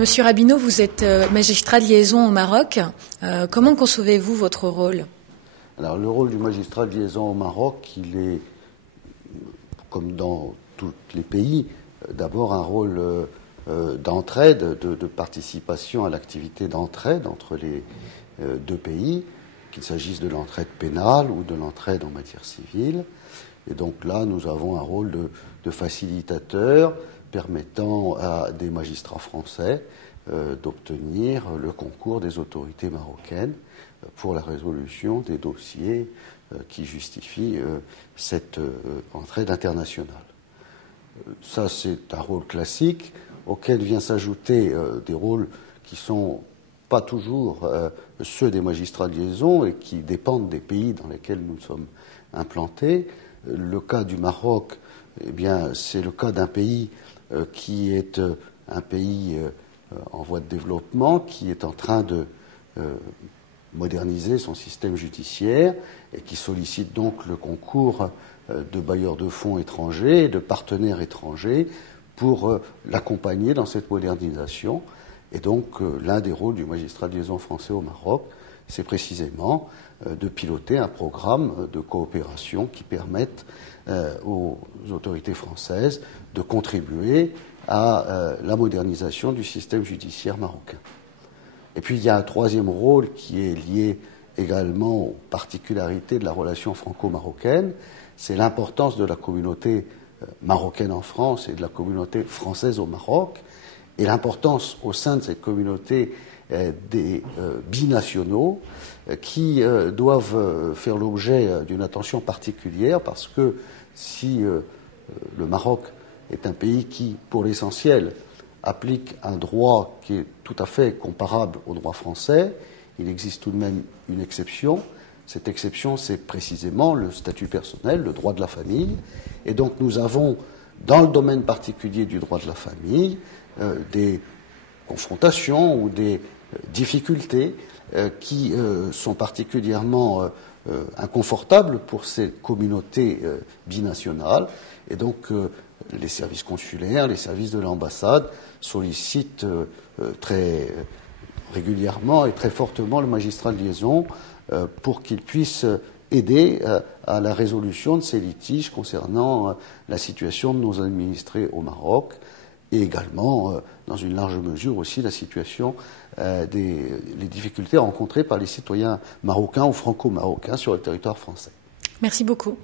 Monsieur Rabineau, vous êtes magistrat de liaison au Maroc. Comment concevez-vous votre rôle? Alors, le rôle du magistrat de liaison au Maroc, il est, comme dans tous les pays, d'abord un rôle d'entraide, de participation à l'activité d'entraide entre les deux pays, qu'il s'agisse de l'entraide pénale ou de l'entraide en matière civile. Et donc là, nous avons un rôle de facilitateur permettant à des magistrats français d'obtenir le concours des autorités marocaines pour la résolution des dossiers qui justifient cette entraide internationale. Ça, c'est un rôle classique auquel vient s'ajouter des rôles qui sont pas toujours ceux des magistrats de liaison et qui dépendent des pays dans lesquels nous sommes implantés. Le cas du Maroc, eh bien, c'est le cas d'un pays qui est un pays en voie de développement, qui est en train de moderniser son système judiciaire et qui sollicite donc le concours de bailleurs de fonds étrangers et de partenaires étrangers pour l'accompagner dans cette modernisation. Et donc, l'un des rôles du magistrat de liaison français au Maroc, c'est précisément de piloter un programme de coopération qui permette aux autorités françaises de contribuer à la modernisation du système judiciaire marocain. Et puis, il y a un troisième rôle qui est lié également aux particularités de la relation franco-marocaine, c'est l'importance de la communauté marocaine en France et de la communauté française au Maroc, et l'importance au sein de cette communauté des binationaux qui doivent faire l'objet d'une attention particulière parce que si le Maroc est un pays qui, pour l'essentiel, applique un droit qui est tout à fait comparable au droit français, il existe tout de même une exception. Cette exception, c'est précisément le statut personnel, le droit de la famille. Et donc nous avons, dans le domaine particulier du droit de la famille, des confrontations ou des difficultés qui sont particulièrement inconfortables pour ces communautés binationales. Et donc les services consulaires, les services de l'ambassade sollicitent très régulièrement et très fortement le magistrat de liaison pour qu'il puisse aider à la résolution de ces litiges concernant la situation de nos administrés au Maroc et également, dans une large mesure aussi, la situation les difficultés rencontrées par les citoyens marocains ou franco-marocains sur le territoire français. Merci beaucoup.